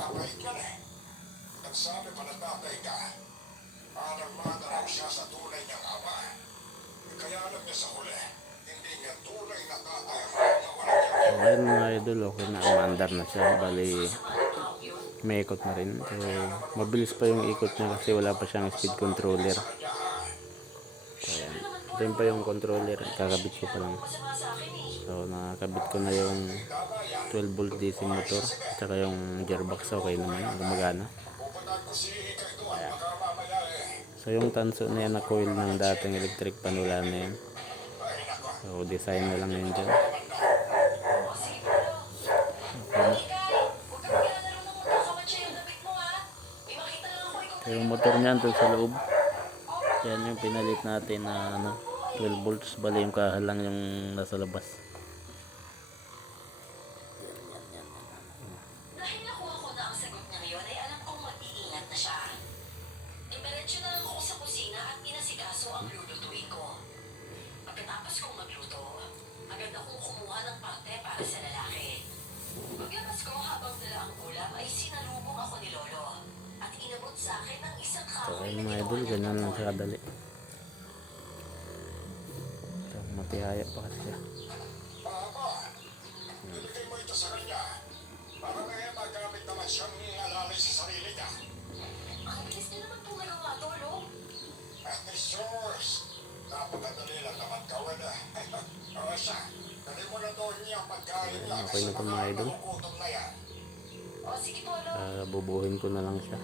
napakabait yan eh. Nagsabi pa na tatay ka, anang-mana raw siya sa tunay niyang ama. Kaya alam niya sa huli, hindi niya tunay na tatay na walang niya. So ayun mga idol, okay na, umandar na siya. Bali may ikot na rin. So mabilis pa yung ikot niya kasi wala pa siyang speed controller. So ayan, ito yun pa yung controller, kakabit ko pa lang. So nakakabit ko na yung 12 volt DC motor at saka yung gearbox, okay naman, gumagana. Ayan. So yung tanso na yan na coil ng dating electric pan, wala na yan. So design na lang yun dyan. So yung motor niyan doon sa loob, yan yung pinalit natin na 12 volts, bali yung kahalang yung nasa labas. Dahil nakuha ko na ang sagot niya ngayon, ay alam kong mag-iingat na siya. Diretso na lang ako sa kusina at inasikaso ang lulutuin ko. Pagkatapos kong magluto, agad akong kumuha ng parte para sa lalaki. Paglabas ko habang dala ang ulam ay sinalubong ako ni Lolo at inabot sa akin ng isang So kahoy ayun na mga idol, ginawa ganyan ng lang siya kahoy. kadali. So matihaya pa kasi siya. Papa, ibigay mo ito sa kanya. Para ngayon magamit naman siyang alalay sa sarili niya. Ang bilis niyo naman po nagawa to, Lo. At the source, napakadali lang naman gawin eh. O siya, dali mo na doon niya pagkain niya Okay na sa po mga idol. nagugutom na yan. O, sige po, Lo. Bubuhin ko na lang siya.